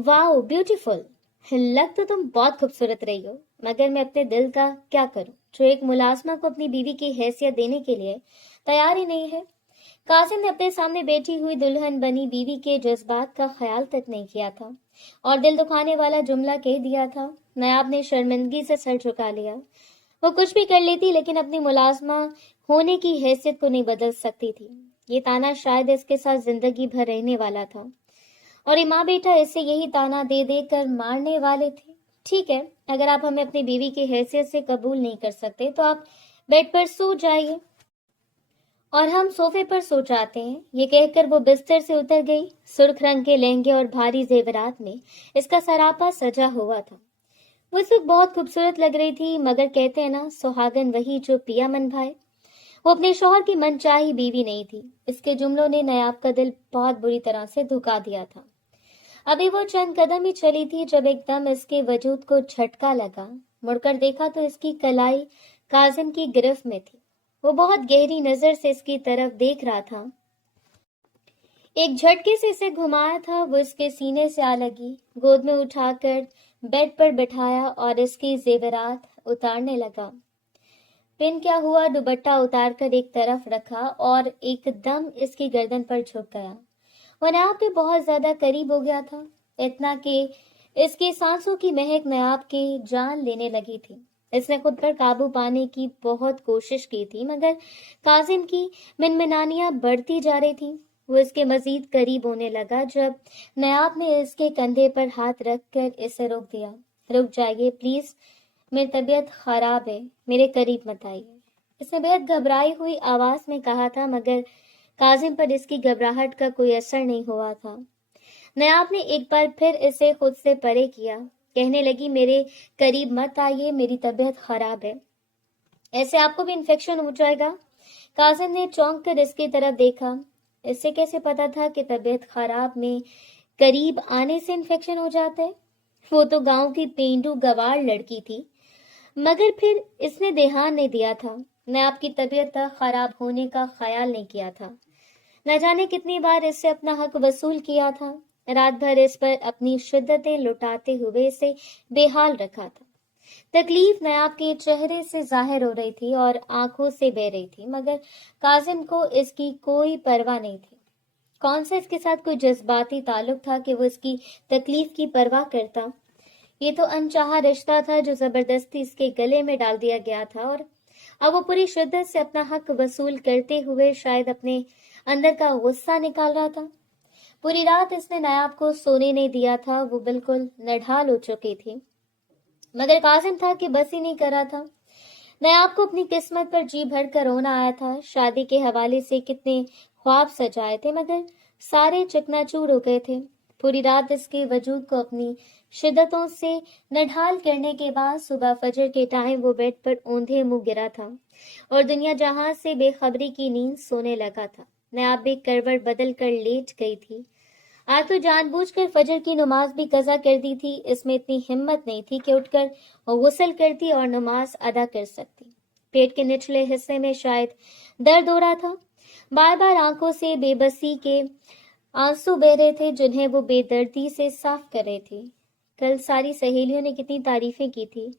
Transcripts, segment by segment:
Wow beautiful. लग तो तुम बहुत खूबसूरत रही हो, मगर मैं अपने दिल का क्या करूं जो एक मुलाजमा को अपनी बीवी की हैसियत देने के लिए तैयार ही नहीं है। कासिम ने अपने सामने बैठी हुई दुल्हन बनी बीवी के जज्बात का ख्याल तक नहीं किया था और दिल दुखाने वाला जुमला कह दिया था। नायाब ने शर्मिंदगी से सर झुका लिया। वो कुछ भी कर लेती लेकिन अपनी मुलाजमा होने की हैसियत को नहीं बदल सकती थी। ये ताना शायद इसके साथ जिंदगी भर रहने वाला था और ये माँ बेटा इसे यही ताना दे दे कर मारने वाले थे। ठीक है, अगर आप हमें अपनी बीवी की हैसियत से कबूल नहीं कर सकते तो आप बेड पर सो जाइए और हम सोफे पर सो जाते हैं। ये कहकर वो बिस्तर से उतर गई। सुर्ख रंग के लहंगे और भारी जेवरात में इसका सरापा सजा हुआ था। वो इस वक्त बहुत खूबसूरत लग रही थी, मगर कहते हैं ना, सुहागन वही जो पिया मन भाए। वो अपने शौहर की मनचाही बीवी नहीं थी। इसके जुमलों ने नयाब का दिल बहुत बुरी तरह से धुका दिया था। अभी वो चंद कदम ही चली थी जब एकदम इसके वजूद को झटका लगा। मुड़कर देखा तो इसकी कलाई काजिम की गिरफ्त में थी। वो बहुत गहरी नजर से इसकी तरफ देख रहा था। एक झटके से इसे घुमाया था, वो इसके सीने से आ लगी, गोद में उठाकर बेड पर बिठाया और इसकी जेवरात उतारने लगा। पिन क्या हुआ, दुपट्टा उतार कर एक तरफ रखा और एकदम इसकी गर्दन पर झुक गया। वो नयाब के बहुत ज्यादा करीब हो गया था, इतना कि इसकी सांसों की महक नयाब की जान लेने लगी थी। इसने खुद पर काबू पाने की बहुत कोशिश की थी, मगर काजिम की मिनमिनानियां बढ़ती जा रही थी। वो इसके मजीद करीब होने लगा जब नयाब ने इसके कंधे पर हाथ रखकर इसे रोक दिया। रुक जाइए प्लीज, मेरी तबीयत खराब है, मेरे करीब मत आइए। इसने बेहद घबराई हुई आवाज में कहा था, मगर काजिम पर इसकी घबराहट का कोई असर नहीं हुआ था। नयाब ने एक बार फिर इसे खुद से परे किया। कहने लगी, मेरे करीब मत आइए, मेरी तबीयत खराब है, ऐसे आपको भी इन्फेक्शन हो जाएगा। काजिम ने चौंक कर इसकी तरफ देखा। इससे कैसे पता था कि तबीयत खराब में करीब आने से इन्फेक्शन हो जाता है? वो तो गांव की पेंडू गवार लड़की थी, मगर फिर इसने ध्यान नहीं दिया था। न आपकी तबीयत खराब होने का ख्याल नहीं किया था। न जाने कितनी बार इससे अपना हक वसूल किया था। रात भर इस पर अपनी शिद्दतें लुटाते हुए इसे बेहाल रखा था। तकलीफ नयाब के चेहरे से जाहिर हो रही थी और आंखों से बह रही थी, मगर काजिम को इसकी कोई परवाह नहीं थी। कौन सा इसके साथ कोई जज्बाती ताल्लुक था कि वो इसकी तकलीफ की परवाह करता? ये तो अनचाहा रिश्ता था जो जबरदस्ती इसके गले में डाल दिया गया था और अब वो पूरी शिद्दत से अपना हक वसूल करते हुए शायद अपने अंदर का गुस्सा निकाल रहा था। पूरी रात इसने नायाब को सोने नहीं दिया था। वो बिल्कुल नढाल हो चुकी थी, मगर काजिम था कि बस ही नहीं कर रहा था। नायाब को अपनी किस्मत पर जी भर कर रोना आया था। शादी के हवाले से कितने ख्वाब सजाए थे, मगर सारे चकनाचूर हो गए थे। पूरी रात इसके वजूद को अपनी शिद्दतों से नढाल करने के बाद सुबह फजर के टाइम वो बेड पर औंधे मुंह गिरा था और दुनिया जहां से बेखबरी की नींद सोने लगा था। नायाब भी करवट बदल कर लेट गई थी। आज तो जानबूझकर फजर की नमाज भी कज़ा कर दी थी। इसमें इतनी हिम्मत नहीं थी कि उठकर गुस्ल करती और नमाज अदा कर सकती। पेट के निचले हिस्से में शायद दर्द हो रहा था। बार बार आंखों से बेबसी के आंसू बह रहे थे जिन्हें वो बेदर्दी से साफ कर रही थी। कल सारी सहेलियों ने कितनी तारीफें की थी।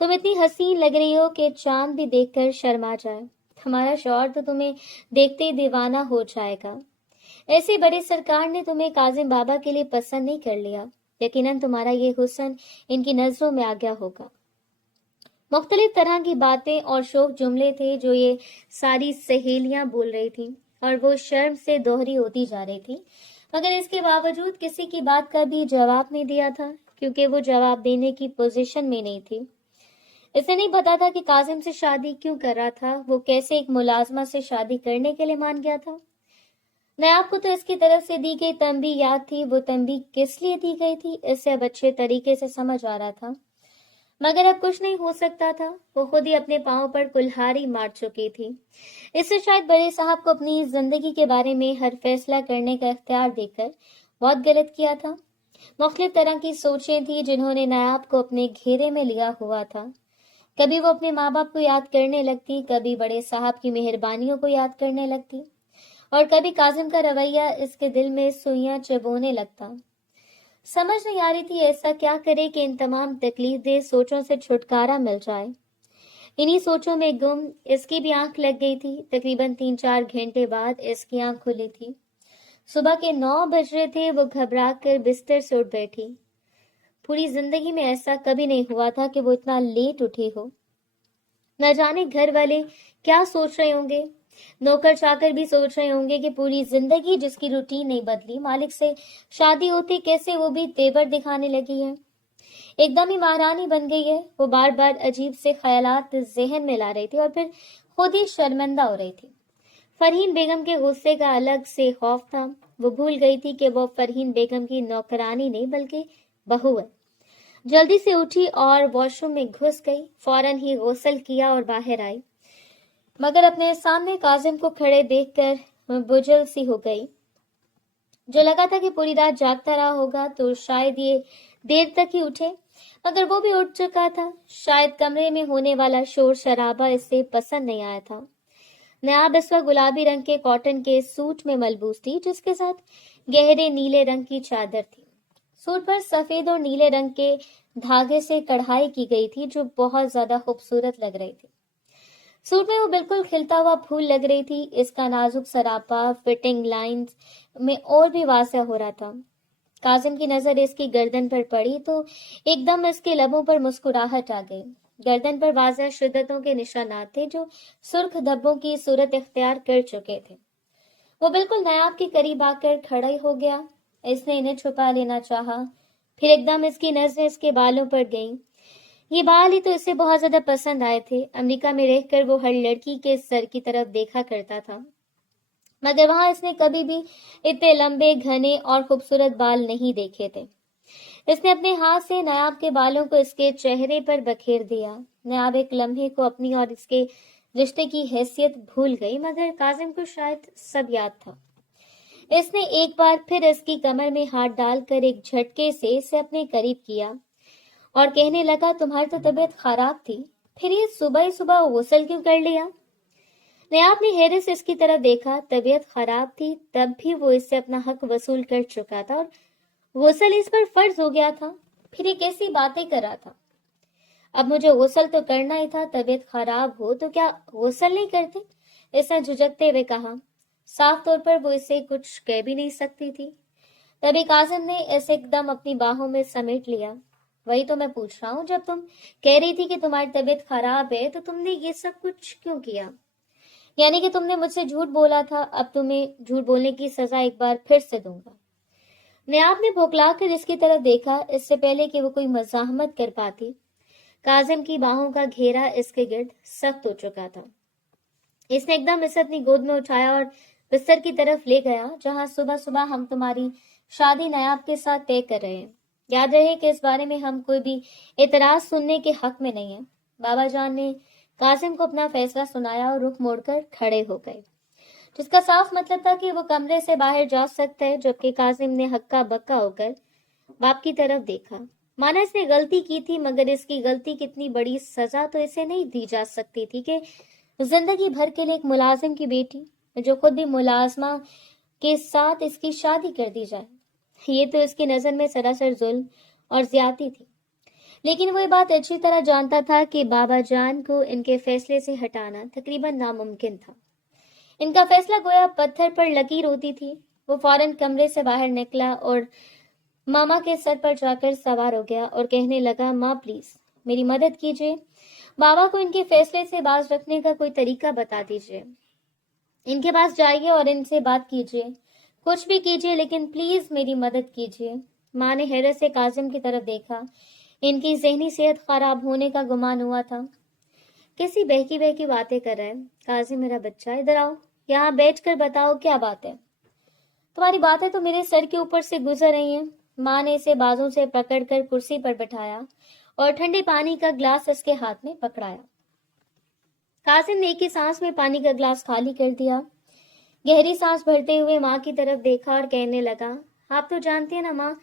तुम इतनी हसीन लग रही हो कि चांद भी देखकर शर्मा जाए। तुम्हारा शौहर तो तुम्हें देखते ही दीवाना हो जाएगा। ऐसे बड़े सरकार ने तुम्हें काजिम बाबा के लिए पसंद नहीं कर लिया। यकीनन तुम्हारा ये हुस्न इनकी नजरों में आ गया होगा। मुख्तलिफ तरह की बातें और शौक जुमले थे जो ये सारी सहेलियां बोल रही थी और वो शर्म से दोहरी होती जा रही थी, मगर इसके बावजूद किसी की बात का भी जवाब नहीं दिया था, क्योंकि वो जवाब देने की पोजीशन में नहीं थी। इसे नहीं पता था कि काजिम से शादी क्यों कर रहा था। वो कैसे एक मुलाजमा से शादी करने के लिए मान गया था। नायाब को तो इसकी तरफ से दी गई तंबी याद थी। वो तंबी किस लिए दी गई थी इससे अब अच्छे तरीके से समझ आ रहा था, मगर अब कुछ नहीं हो सकता था। वो खुद ही अपने पांव पर कुल्हाड़ी मार चुकी थी। इससे शायद बड़े साहब को अपनी जिंदगी के बारे में हर फैसला करने का इख्तियार देकर बहुत गलत किया था। मुख्तलिफ तरह की सोचें थी जिन्होंने नायाब को अपने घेरे में लिया हुआ था। कभी वो अपने माँ बाप को याद करने लगती, कभी बड़े साहब की मेहरबानियों को याद करने लगती और कभी काजिम का रवैया इसके दिल में सुइयां चबोने लगता। समझ नहीं आ रही थी ऐसा क्या करे कि इन तमाम तकलीफ दे सोचों से छुटकारा मिल जाए। इन्हीं सोचों में गुम इसकी भी आंख लग गई थी। तकरीबन 3-4 घंटे बाद इसकी आंख खुली थी। सुबह के 9 बज रहे थे। वो घबरा कर बिस्तर से उठ बैठी। पूरी जिंदगी में ऐसा कभी नहीं हुआ था कि वो इतना लेट उठी हो। न जाने घर वाले क्या सोच रहे होंगे। नौकर चाकर भी सोच रहे होंगे कि पूरी जिंदगी जिसकी रूटीन नहीं बदली, मालिक से शादी होती कैसे वो भी तेवर दिखाने लगी है, एकदम ही महारानी बन गई है। वो बार बार अजीब से ख्यालात जहन में ला रही थी और फिर खुद ही शर्मिंदा हो रही थी। फरहीन बेगम के गुस्से का अलग से खौफ था। वो भूल गई थी कि वो फरहीन बेगम की नौकरानी नहीं बल्कि बहू है। जल्दी से उठी और वॉशरूम में घुस गई। फौरन ही गुस्ल किया और बाहर आई, मगर अपने सामने काजिम को खड़े देखकर बुझल सी हो गई। जो लगा था कि पूरी रात जागता रहा होगा तो शायद ये देर तक ही उठे, मगर वो भी उठ चुका था। शायद कमरे में होने वाला शोर शराबा इससे पसंद नहीं आया था। नयाब इस वक्त गुलाबी रंग के कॉटन के सूट में मलबूस थी, जिसके साथ गहरे नीले रंग की चादर थी। सूट पर सफेद और नीले रंग के धागे से कढ़ाई की गई थी, जो बहुत ज्यादा खूबसूरत लग रही थी। सूट में वो बिल्कुल खिलता हुआ फूल लग रही थी। इसका नाजुक सरापा फिटिंग लाइंस में और भी वाज़ेह हो रहा था। काजिम की नजर इसकी गर्दन पर पड़ी तो एकदम इसके लबों पर मुस्कुराहट आ गई। गर्दन पर वाज़ेह शिद्दतों के निशानात थे जो सुर्ख धब्बों की सूरत इख्तियार कर चुके थे। वो बिल्कुल नायाब के करीब आकर खड़ा हो गया। इसने इन्हें छुपा लेना चाहा, फिर एकदम इसकी नजरें इसके बालों पर गईं। ये बाल ही तो इसे बहुत ज्यादा पसंद आए थे। अमेरिका में रहकर वो हर लड़की के सर की तरफ देखा करता था, मगर वहां इसने कभी भी इतने लंबे घने और खूबसूरत बाल नहीं देखे थे। इसने अपने हाथ से नायाब के बालों को इसके चेहरे पर बखेर दिया। नायाब एक लम्हे को अपनी और इसके रिश्ते की हैसियत भूल गई, मगर काजिम को शायद सब याद था। इसने एक बार फिर इसकी कमर में हाथ डालकर एक झटके से इसे अपने करीब किया और कहने लगा, तुम्हारी तो तबीयत खराब थी, फिर ये सुबह ही सुबह गुस्ल क्यों कर लिया? नयाब ने हैरत से इसकी तरफ देखा। तबीयत खराब थी तब भी वो इससे अपना हक वसूल कर चुका था और गुस्ल इस पर फर्ज हो गया था। फिर ये कैसी बातें कर रहा था? अब मुझे गुस्ल तो करना ही था, तबीयत खराब हो तो क्या गुस्ल नहीं करते? इसने झुझकते हुए कहा। साफ तौर पर वो इसे कुछ कह भी नहीं सकती थी। तभी कासिम ने इसे एकदम अपनी बाहों में समेट लिया। वही तो मैं पूछ रहा हूँ, जब तुम कह रही थी कि तुम्हारी तबीयत खराब है तो तुमने ये सब कुछ क्यों किया? यानी कि तुमने मुझसे झूठ बोला था। अब तुम्हें झूठ बोलने की सजा एक बार फिर से दूंगा। नयाब ने भौंकला कर इसकी तरफ देखा। इससे पहले कि वो कोई मज़ाहमत कर पाती, काजिम की बाहों का घेरा इसके गिर्द सख्त हो चुका था। इसने एकदम इसे अपनी गोद में उठाया और बिस्तर की तरफ ले गया, जहां सुबह सुबह हम तुम्हारी शादी नयाब के साथ तय कर रहे हैं। याद रहे कि इस बारे में हम कोई भी एतराज सुनने के हक में नहीं है। बाबा जान ने कासिम को अपना फैसला सुनाया और रुख मोड़कर खड़े हो गए, जिसका साफ मतलब था कि वो कमरे से बाहर जा सकता है। जबकि कासिम ने हक्का बक्का होकर बाप की तरफ देखा, माना इसने गलती की थी, मगर इसकी गलती कितनी बड़ी सजा तो इसे नहीं दी जा सकती थी कि जिंदगी भर के लिए एक मुलाजिम की बेटी, जो खुद भी मुलाजमा के साथ इसकी शादी कर दी जाए। ये तो इसकी नजर में सरासर जुल्म और ज्यादती थी। लेकिन वो ये बात अच्छी तरह जानता था कि बाबा जान को इनके फैसले से हटाना तकरीबन नामुमकिन था। इनका फैसला गोया पत्थर पर लकीर होती थी। वो फौरन कमरे से बाहर निकला और मामा के सर पर जाकर सवार हो गया और कहने लगा, माँ प्लीज मेरी मदद कीजिए। बाबा को इनके फैसले से बाज रखने का कोई तरीका बता दीजिए। इनके पास जाइए और इनसे बात कीजिए, कुछ भी कीजिए, लेकिन प्लीज मेरी मदद कीजिए। माँ ने हैरत से काजिम की तरफ देखा। इनकी जहनी सेहत खराब होने का गुमान हुआ था। कैसी बहकी बहकी बातें कर रहा है? काजिम मेरा बच्चा, इधर आओ, यहाँ बैठ कर बताओ क्या बात है। तुम्हारी बातें तो मेरे सर के ऊपर से गुजर रही हैं। माँ ने इसे बाजों से पकड़कर कुर्सी पर बैठाया और ठंडे पानी का ग्लास इसके हाथ में पकड़ाया। कासिम ने एक ही सांस में पानी का ग्लास खाली कर दिया। गहरी सांस भरते हुए माँ की तरफ देखा और कहने लगा, आप तो जानती हैं ना माँ,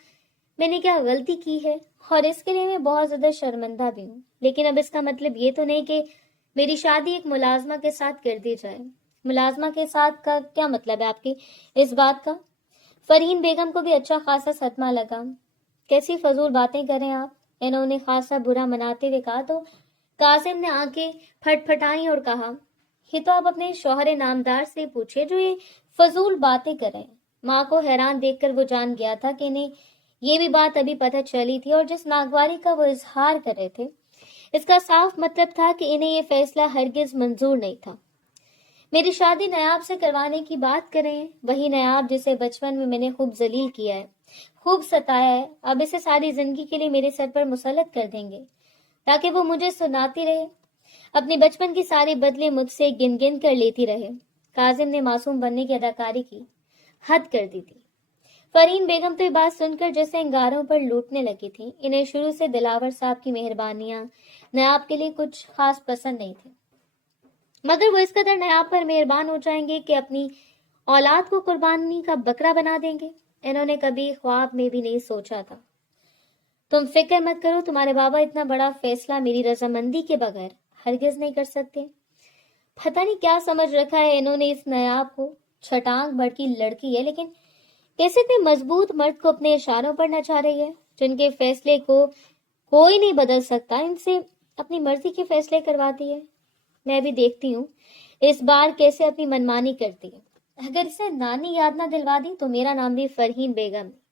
मैंने क्या गलती की है और इसके लिए मैं बहुत ज्यादा शर्मिंदा भी हूँ। लेकिन अब इसका मतलब ये तो नहीं कि मेरी शादी एक मुलाजमा के साथ कर दी जाए। मुलाजमा के साथ का क्या मतलब है आपकी इस बात का? फरहीन बेगम को भी अच्छा खासा सदमा लगा। کیسی فضول باتیں کریں آپ، انہوں نے خاصا برا مناتے ہوئے کہا تو قاسم نے آنکھیں پھٹ پھٹائیں اور کہا، یہ تو آپ اپنے شوہر نامدار سے پوچھے جو یہ فضول باتیں کریں۔ ماں کو حیران دیکھ کر وہ جان گیا تھا کہ انہیں یہ بھی بات ابھی پتہ چلی تھی، اور جس ناگواری کا وہ اظہار کر رہے تھے اس کا صاف مطلب تھا کہ انہیں یہ فیصلہ ہرگز منظور نہیں تھا۔ میری شادی نیاب سے کروانے کی بات کریں، وہی نیاب جسے بچپن میں نے خوب ذلیل کیا ہے، خوب ستایا ہے، اب اسے ساری زندگی کے لیے میرے سر پر مسلط کر دیں گے تاکہ وہ مجھے سناتی رہے، اپنے بچپن کی ساری بدلے مجھ سے گن گن کر لیتی رہے۔ کاظم نے معصوم بننے کی اداکاری کی حد کر دی تھی۔ فرین بیگم تو یہ بات سن کر جیسے انگاروں پر لوٹنے لگی تھی۔ انہیں شروع سے دلاور صاحب کی مہربانیاں نیاب کے لیے کچھ خاص پسند نہیں تھی، مگر وہ اس قدر نیاب پر مہربان ہو جائیں گے کہ اپنی اولاد کو قربانی کا بکرا بنا دیں گے، انہوں نے کبھی خواب میں بھی نہیں سوچا تھا۔ تم فکر مت کرو، تمہارے بابا اتنا بڑا فیصلہ میری رضامندی کے بغیر ہرگز نہیں کر سکتے۔ پتہ نہیں کیا سمجھ رکھا ہے انہوں نے اس نیاب کو، چھٹانگ بڑکی لڑکی ہے لیکن کیسے اتنے مضبوط مرد کو اپنے اشاروں پر نچا رہی ہے، جن کے فیصلے کو کوئی نہیں بدل سکتا، ان سے اپنی مرضی کے فیصلے کرواتی ہے۔ میں بھی دیکھتی ہوں اس بار کیسے اپنی منمانی کرتی ہے، اگر اسے نانی یاد نہ دلوا دی تو میرا نام بھی فرحین بیگم ہے۔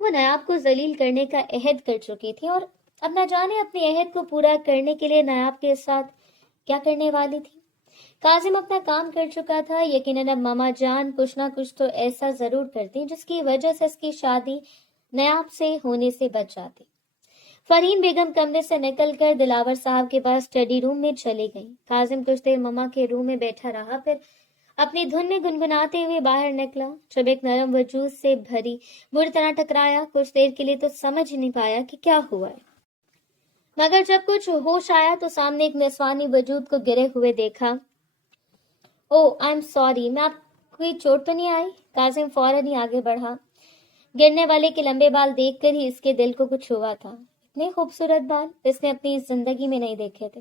وہ نیاب کو ذلیل کرنے کا عہد کر چکی تھی، اور اب نہ جانے اپنے عہد کو پورا کرنے کے لیے نیاب کے ساتھ کیا کرنے والی تھی۔ کاظم اپنا کام کر چکا تھا، یقیناً اب ماما جان کچھ نہ کچھ تو ایسا ضرور کرتی جس کی وجہ سے اس کی شادی نیاب سے ہونے سے بچ جاتی۔ فرحین بیگم کمرے سے نکل کر دلاور صاحب کے پاس اسٹڈی روم میں چلی گئی۔ کاظم کچھ دیر ماما کے روم میں بیٹھا رہا، پھر اپنی دھن میں گنگناتے ہوئے باہر نکلا۔ جب ایک نرم وجود سے بھری بری طرح ٹکرایا، کچھ دیر کے لیے تو سمجھ نہیں پایا کہ کیا ہوا ہے، مگر جب کچھ ہوش آیا تو سامنے ایک نسوانی وجود کو گرے ہوئے دیکھا۔ او آئی ایم سوری، میں آپ کوئی چوٹ تو نہیں آئی؟ کاظم فوراً ہی آگے بڑھا۔ گرنے والے کے لمبے بال دیکھ کر ہی اس کے دل کو کچھ ہوا تھا۔ اتنے خوبصورت بال اس نے اپنی زندگی میں نہیں دیکھے تھے۔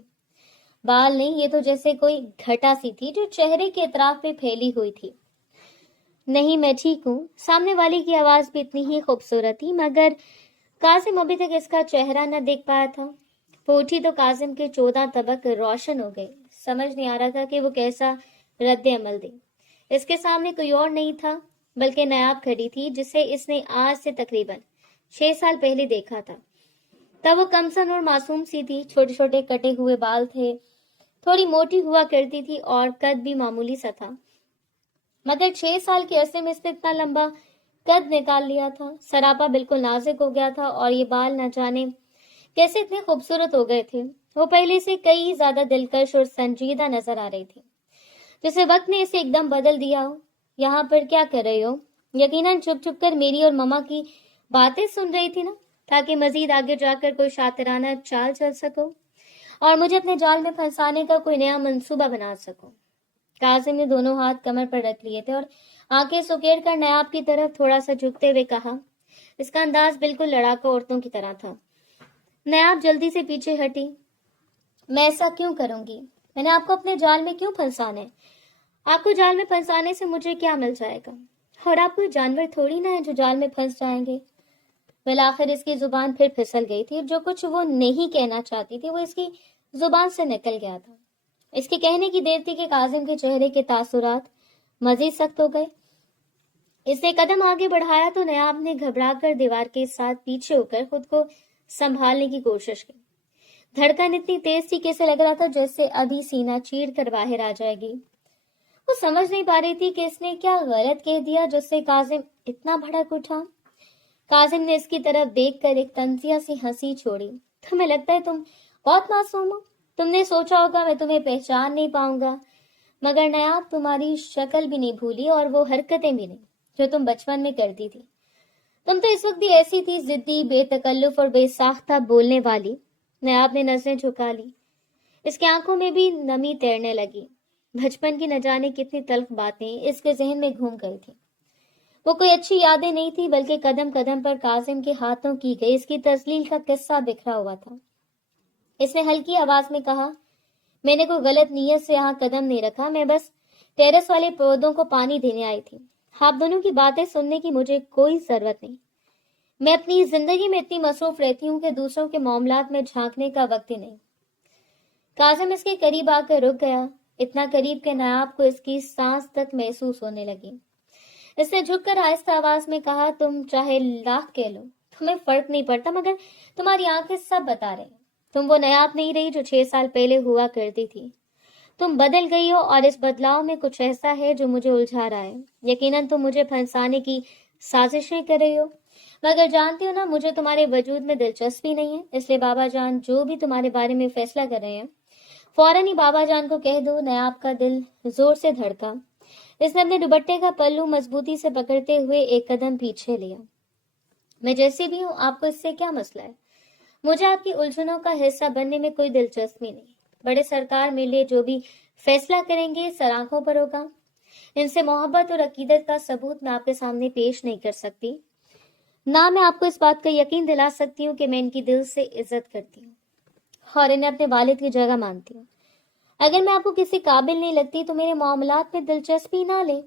بال نہیں، یہ تو جیسے کوئی گھٹا سی تھی جو چہرے کے اطراف پہ پھیلی ہوئی تھی۔ نہیں، میں ٹھیک ہوں۔ سامنے والی کی آواز بھی اتنی ہی خوبصورت تھی، مگر کاظم ابھی تک اس کا چہرہ نہ دیکھ پایا تھا۔ وہ اٹھی تو کاظم کے 14 طبق روشن ہو گئے۔ سمجھ نہیں آ رہا تھا کہ وہ کیسا رد عمل دے۔ اس کے سامنے کوئی اور نہیں تھا بلکہ نیاب کھڑی تھی، جسے اس نے آج سے تقریباً 6 سال پہلے دیکھا تھا۔ تب وہ کمسن اور معصوم سی تھی، چھوٹے چھوٹے کٹے ہوئے بال تھے، تھوڑی موٹی ہوا کرتی تھی اور قد بھی معمولی سا تھا، مگر 6 سال کے عرصے میں اس نے اتنا لمبا قد نکال لیا تھا۔ سراپا بالکل نازک ہو گیا تھا، اور یہ بال نہ جانے کیسے اتنے خوبصورت ہو گئے تھے۔ وہ پہلے سے کئی زیادہ دلکش اور سنجیدہ نظر آ رہی تھی، جسے وقت نے اسے ایک دم بدل دیا ہو۔ یہاں پر کیا کر رہے ہو؟ یقیناً چھپ چھپ کر میری اور مما کی باتیں سن رہی تھی نا، تاکہ مزید آگے جا کر کوئی شاطرانہ چال چل سکو اور مجھے اپنے جال میں پھنسانے کا کوئی نیا منصوبہ بنا سکو۔ کاظم نے دونوں ہاتھ کمر پر رکھ لیے تھے اور آنکھیں سکیڑ کر نیاب کی طرف تھوڑا سا جھکتے ہوئے کہا۔ اس کا انداز بالکل لڑاکا عورتوں کی طرح تھا۔ نیاب جلدی سے پیچھے ہٹی۔ میں ایسا کیوں کروں گی؟ میں نے آپ کو اپنے جال میں کیوں پھنسانا ہے؟ آپ کو جال میں پھنسانے سے مجھے کیا مل جائے گا؟ اور آپ کوئی جانور تھوڑی نہ ہے جو جال میں پھنس جائیں گے۔ بالآخر اس کی زبان پھر پھسل گئی تھی، جو کچھ وہ نہیں کہنا چاہتی تھی وہ اس کی زبان سے نکل گیا تھا۔ اس کے کہنے کی دیر تھی کہ کاظم کے چہرے کے تاثرات مزید سخت ہو گئے۔ اس نے قدم آگے بڑھایا تو نیاب نے گھبرا کر دیوار کے ساتھ پیچھے ہو کر خود کو سنبھالنے کی کوشش کی۔ دھڑکن اتنی تیز تھی کہ اسے لگ رہا تھا جیسے ابھی سینہ چیر کر باہر آ جائے گی۔ وہ سمجھ نہیں پا رہی تھی کہ اس نے کیا غلط کہہ دیا جس سے کاظم اتنا بھڑک اٹھا۔ کاظم نے اس کی طرف دیکھ کر ایک طنزیہ سی ہنسی چھوڑی۔ تمہیں لگتا ہے تم بہت معصوم ہو؟ تم نے سوچا ہوگا میں تمہیں پہچان نہیں پاؤں گا، مگر نیاب تمہاری شکل بھی نہیں بھولی اور وہ حرکتیں بھی نہیں جو تم بچپن میں کرتی تھی۔ تم تو اس وقت بھی ایسی تھی، ضدی، بے تکلف اور بے ساختہ بولنے والی۔ نیاب نے نظریں جھکا لی۔ اس کی آنکھوں میں بھی نمی تیرنے لگی۔ بچپن کی نہ جانے کتنی تلخ باتیں اس کے ذہن میں گھوم گئی تھی۔ وہ کوئی اچھی یادیں نہیں تھی بلکہ قدم قدم پر کاظم کے ہاتھوں کی گئی اس کی تذلیل کا قصہ بکھرا ہوا تھا۔ اس نے ہلکی آواز میں کہا، میں نے کوئی غلط نیت سے یہاں قدم نہیں رکھا، میں بس ٹیرس والے پودوں کو پانی دینے آئی تھی۔ آپ دونوں کی باتیں سننے کی مجھے کوئی ضرورت نہیں۔ میں اپنی زندگی میں اتنی مصروف رہتی ہوں کہ دوسروں کے معاملات میں جھانکنے کا وقت ہی نہیں۔ کاظم اس کے قریب آ کر رک گیا، اتنا قریب کہ نایاب کو اس کی سانس تک محسوس ہونے لگی۔ اس نے جھک کر آہستہ آواز میں کہا، تم چاہے لاکھ کہہ لو، تمہیں فرق نہیں پڑتا، مگر تمہاری آنکھیں سب بتا رہے ہیں۔ تم وہ نایاب نہیں رہی جو 6 سال پہلے ہوا کرتی تھی۔ تم بدل گئی ہو، اور اس بدلاؤ میں کچھ ایسا ہے جو مجھے الجھا رہا ہے۔ یقیناً تم مجھے پھنسانے کی سازشیں کر رہی ہو، مگر جانتی ہو نا، مجھے تمہارے وجود میں دلچسپی نہیں ہے۔ اس لیے بابا جان جو بھی تمہارے بارے میں فیصلہ کر رہے ہیں، فوراً ہی بابا جان کو کہہ دو۔ نایاب کا دل زور سے دھڑکا۔ اس نے اپنے دوپٹے کا پلو مضبوطی سے پکڑتے ہوئے ایک قدم پیچھے لیا۔ میں جیسی بھی ہوں، آپ کو اس سے کیا مسئلہ ہے؟ مجھے آپ کی الجھنوں کا حصہ بننے میں کوئی دلچسپی نہیں۔ بڑے سرکار میرے لیے جو بھی فیصلہ کریں گے سر آنکھوں پر ہوگا۔ ان سے محبت اور عقیدت کا ثبوت میں آپ کے سامنے پیش نہیں کر سکتی، نہ میں آپ کو اس بات کا یقین دلا سکتی ہوں کہ میں ان کی دل سے عزت کرتی ہوں اور انہیں اپنے والد کی جگہ مانتی ہوں۔ اگر میں آپ کو کسی قابل نہیں لگتی تو میرے معاملات میں دلچسپی نہ لے۔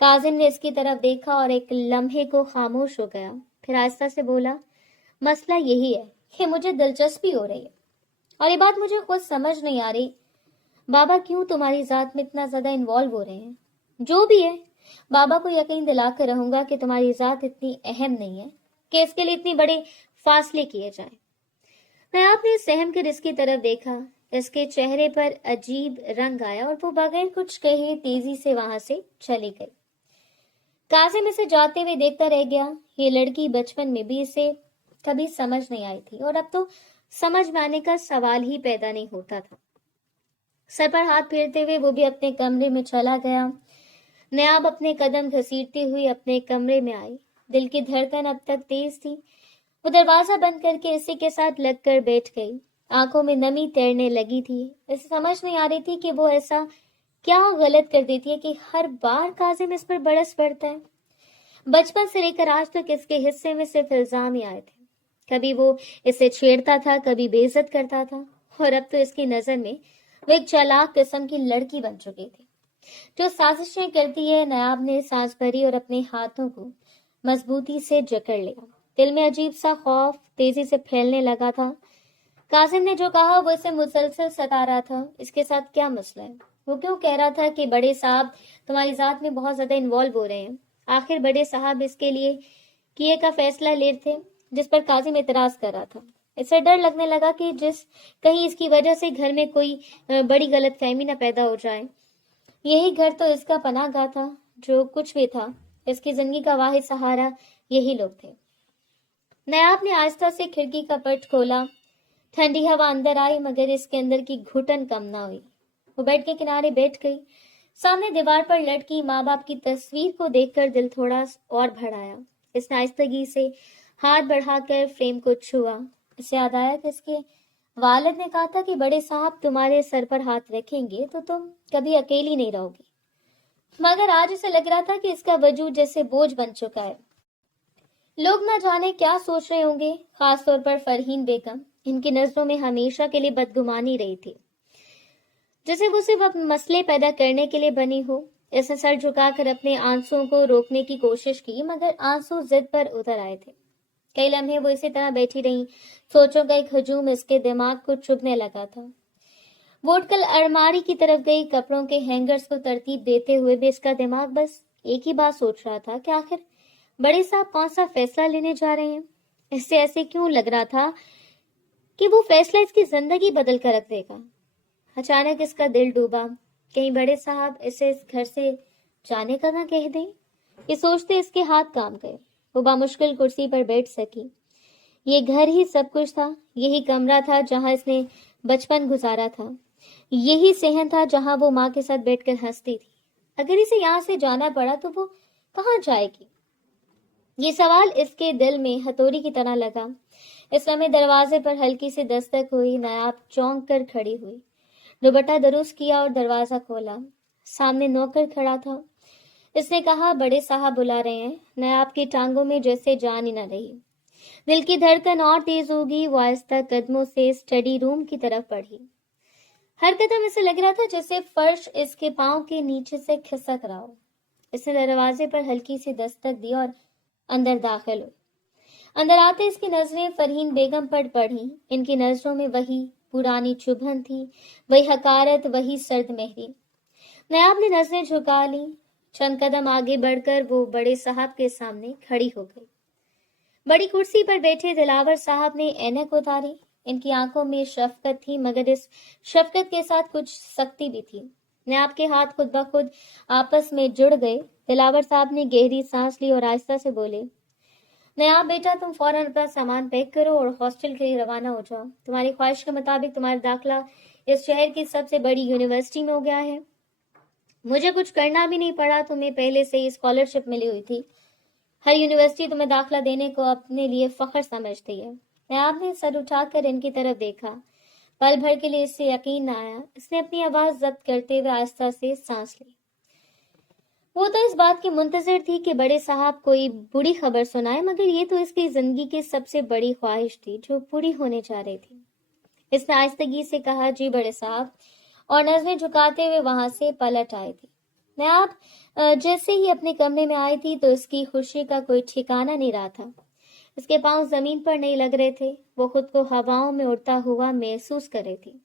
کاظم نے اس کی طرف دیکھا اور ایک لمحے کو خاموش ہو گیا، پھر آہستہ سے بولا، مسئلہ یہی ہے کہ مجھے دلچسپی ہو رہی ہے، اور یہ بات مجھے خود سمجھ نہیں آ رہی بابا کیوں تمہاری ذات میں اتنا زیادہ انوالو ہو رہے ہیں۔ جو بھی ہے، بابا کو یقین دلا کر رہوں گا کہ تمہاری ذات اتنی اہم نہیں ہے کہ اس کے لیے اتنی بڑے فاصلے کیے جائیں۔ نایاب نے سہم کر اس کی طرف دیکھا، اس کے چہرے پر عجیب رنگ آیا اور وہ بغیر کچھ کہے تیزی سے وہاں سے چلی گئی۔ کاظم اسے جاتے ہوئے دیکھتا رہ گیا۔ یہ لڑکی بچپن میں بھی اسے کبھی سمجھ نہیں آئی تھی، اور اب تو سمجھ میں آنے کا سوال ہی پیدا نہیں ہوتا تھا۔ سر پر ہاتھ پھیرتے ہوئے وہ بھی اپنے کمرے میں چلا گیا۔ نایاب اپنے قدم گھسیٹتی ہوئی اپنے کمرے میں آئی۔ دل کی دھڑکن اب تک تیز تھی۔ وہ دروازہ بند کر کے اسی کے ساتھ لگ کر بیٹھ گئی۔ آنکھوں میں نمی تیرنے لگی تھی۔ اسے سمجھ نہیں آ رہی تھی کہ وہ ایسا کیا غلط کر دیتی ہے کہ ہر بار کاظم اس پر برس پڑتا ہے۔ بچپن سے لے کر آج تک اس کے حصے میں صرف الزام ہی آئے تھے۔ کبھی وہ اسے چھیڑتا تھا، کبھی بے عزت کرتا تھا، اور اب تو اس کی نظر میں وہ ایک چالاک قسم کی لڑکی بن چکی تھی جو سازشیں کرتی ہے۔ نایاب نے سانس بھری اور اپنے ہاتھوں کو مضبوطی سے جکڑ لیا۔ دل میں عجیب سا خوف تیزی سے پھیلنے لگا تھا۔ کاظم نے جو کہا وہ اسے مسلسل ستا رہا تھا۔ اس کے ساتھ کیا مسئلہ ہے؟ وہ کیوں کہہ رہا تھا کہ بڑے صاحب تمہاری ذات میں بہت زیادہ انوالو ہو رہے ہیں؟ آخر بڑے صاحب اس کے لیے کیے کا فیصلہ لے تھے جس پر کاظم اعتراض کر رہا تھا۔ اسے ڈر لگنے لگا کہ کہیں اس کی وجہ سے گھر میں کوئی بڑی غلط فہمی نہ پیدا ہو جائے۔ یہی گھر تو اس کا پناہ گاہ تھا۔ جو کچھ بھی تھا، اس کی زندگی کا واحد سہارا یہی لوگ تھے۔ نایاب نے آہستہ سے کھڑکی کا پٹ کھولا۔ ٹھنڈی ہوا اندر آئی، مگر اس کے اندر کی گھٹن کم نہ ہوئی۔ وہ بیڈ کے کنارے بیٹھ گئی۔ سامنے دیوار پر لٹکی ماں باپ کی تصویر کو دیکھ کر دل تھوڑا اور بڑھ آیا۔ اس نے آہستگی سے ہاتھ بڑھا کر فریم کو چھوا۔ اسے یاد آیا کہ اس کے والد نے کہا تھا کہ بڑے صاحب تمہارے سر پر ہاتھ رکھیں گے تو تم کبھی اکیلی نہیں رہو گی، مگر آج اسے لگ رہا تھا کہ اس کا وجود جیسے بوجھ بن چکا ہے۔ لوگ نہ جانے کیا سوچ رہے ہوں گے، خاص طور پر فرحین بیگم۔ ان کی نظروں میں ہمیشہ کے لیے بدگمانی رہی تھی، جیسے وہ صرف مسئلے پیدا کرنے کے لیے بنی ہو۔ اس نے سر جھکا کر اپنے آنسوؤں کو روکنے کی کوشش کی، مگر آنسو ضد پر اتر آئے تھے۔ کئی لمحے وہ اسی طرح بیٹھی رہیں۔ سوچوں کا ایک ہجوم اس کے دماغ کو چبھنے لگا تھا۔ وہ اٹھ کر الماری کی طرف گئی۔ کپڑوں کے ہینگرز کو ترتیب دیتے ہوئے بھی اس کا دماغ بس ایک ہی بات سوچ رہا تھا کہ آخر بڑے صاحب کون سا فیصلہ لینے جا رہے ہیں۔ اس سے ایسے کیوں لگ رہا تھا کہ وہ فیصلہ اس کی زندگی بدل کر رکھ دے گا۔ اچانک اس کا دل ڈوبا، کہیں بڑے صاحب اسے اس گھر سے جانے کا نہ کہہ دیں۔ یہ سوچتے اس کے ہاتھ کام گئے۔ وہ بامشکل کرسی پر بیٹھ سکی۔ یہ گھر ہی سب کچھ تھا۔ یہی کمرہ تھا جہاں اس نے بچپن گزارا تھا۔ یہی صحن تھا جہاں وہ ماں کے ساتھ بیٹھ کر ہنستی تھی۔ اگر اسے یہاں سے جانا پڑا تو وہ کہاں جائے گی؟ یہ سوال اس کے دل میں ہتھوڑی کی طرح لگا۔ اس لمحے دروازے پر ہلکی سی دستک ہوئی۔ نایاب چونک کر کھڑی ہوئی، دوپٹہ درست کیا اور دروازہ کھولا۔ سامنے نوکر کھڑا تھا۔ اس نے کہا، بڑے صاحب بلا رہے ہیں۔ نایاب کی ٹانگوں میں جیسے جان ہی نہ رہی۔ دل کی دھڑکن اور تیز ہوگی۔ وہ آہستہ قدموں سے اسٹڈی روم کی طرف بڑھی۔ ہر قدم اسے لگ رہا تھا جیسے فرش اس کے پاؤں کے نیچے سے کھسک رہا ہو۔ اس نے دروازے پر ہلکی سی دستک دی اور اندر داخل ہوئی۔ अंदर आते इसकी नजरें फरहीन बेगम पर पड़ी। इनकी नजरों में वही पुरानी चुभन थी, वही हकारत, वही सर्द मेहरी। नयाब ने नजरें झुका ली। चंद कदम आगे बढ़कर वो बड़े साहब के सामने खड़ी हो गई। बड़ी कुर्सी पर बैठे दिलावर साहब ने ऐनक उतारी। इनकी आंखों में शफकत थी, मगर इस शफकत के साथ कुछ सख्ती भी थी। नयाब के हाथ खुद ब खुद आपस में जुड़ गए। दिलावर साहब ने गहरी सांस ली और आहिस्ता से बोले, नयाब बेटा, तुम फौरन अपना सामान पैक करो और हॉस्टल के लिए रवाना हो जाओ। तुम्हारी ख्वाहिश के मुताबिक तुम्हारा दाखिला इस शहर की सबसे बड़ी यूनिवर्सिटी में हो गया है। मुझे कुछ करना भी नहीं पड़ा, तुम्हें पहले से ही स्कॉलरशिप मिली हुई थी। हर यूनिवर्सिटी तुम्हें दाखिला देने को अपने लिए फख्र समझती है। नयाब ने सर उठाकर इनकी तरफ देखा। पल भर के लिए इससे यकीन न आया। इसने अपनी आवाज जब्त करते हुए आहिस्ता से सांस ली। वो तो इस बात की मुंतजर थी कि बड़े साहब कोई बुरी खबर सुनाए, मगर ये तो इसकी जिंदगी की सबसे बड़ी ख्वाहिश थी जो पूरी होने जा रही थी। इसने आहिस्तगी से कहा, जी बड़े साहब, और नजरें झुकाते हुए वहां से पलट आई थी। नयाब जैसे ही अपने कमरे में आई थी तो इसकी खुशी का कोई ठिकाना नहीं रहा था। इसके पांव जमीन पर नहीं लग रहे थे। वो खुद को हवाओं में उड़ता हुआ महसूस कर रही थी।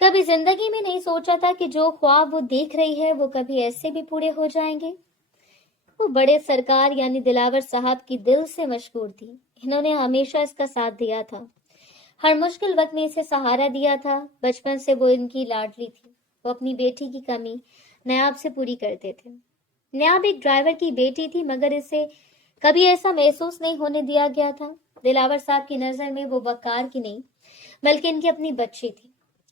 कभी जिंदगी में नहीं सोचा था कि जो ख्वाब वो देख रही है वो कभी ऐसे भी पूरे हो जाएंगे। वो बड़े सरकार यानी दिलावर साहब की दिल से मशहूर थी। इन्होंने हमेशा इसका साथ दिया था, हर मुश्किल वक्त में इसे सहारा दिया था। बचपन से वो इनकी लाडली थी। वो अपनी बेटी की कमी नयाब से पूरी करते थे। नयाब एक ड्राइवर की बेटी थी, मगर इसे कभी ऐसा महसूस नहीं होने दिया गया था। दिलावर साहब की नजर में वो वकार की नहीं, बल्कि इनकी अपनी बच्ची थी।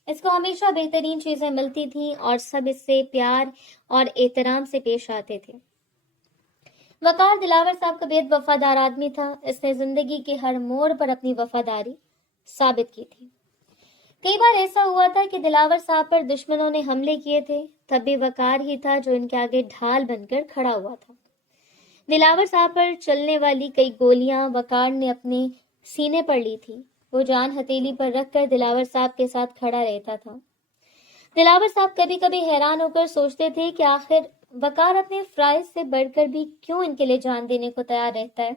इसको हमेशा बेहतरीन चीजें मिलती थी और सब इससे प्यार और एहतराम से पेश आते थे। वकार दिलावर साहब का बेहद वफादार आदमी था। इसने जिंदगी के हर मोड़ पर अपनी वफादारी साबित की थी। कई बार ऐसा हुआ था कि दिलावर साहब पर दुश्मनों ने हमले किए थे, तब भी वकार ही था जो इनके आगे ढाल बनकर खड़ा हुआ था। दिलावर साहब पर चलने वाली कई गोलियां वकार ने अपने सीने पर ली थी। वो जान हथेली पर रखकर दिलावर साहब के साथ खड़ा रहता था। दिलावर साहब कभी कभी हैरान होकर सोचते थे कि आखिर वकार अपने फ्राइज से बढ़कर भी क्यों इनके लिए जान देने को तैयार रहता है।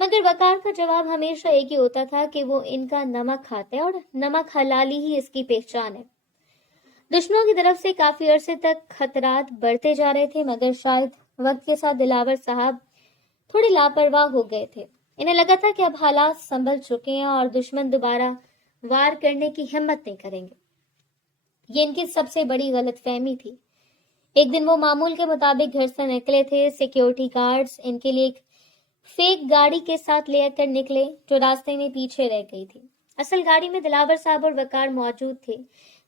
मगर वकार का जवाब हमेशा एक ही होता था कि वो इनका नमक खाता है और नमक हलाली ही इसकी पहचान है। दुश्मनों की तरफ से काफी अरसे तक खतरात बढ़ते जा रहे थे, मगर शायद वक्त के साथ दिलावर साहब थोड़े लापरवाह हो गए थे। इन्हें लगा था कि अब हालात संभल चुके हैं और दुश्मन दोबारा वार करने की हिम्मत नहीं करेंगे। ये इनकी सबसे बड़ी गलतफहमी थी। एक दिन वो मामूल के मुताबिक घर से निकले थे। सिक्योरिटी गार्ड्स इनके लिए एक फेक गाड़ी के साथ लेकर निकले जो रास्ते में पीछे रह गई थी। असल गाड़ी में दिलावर साहब और वकार मौजूद थे।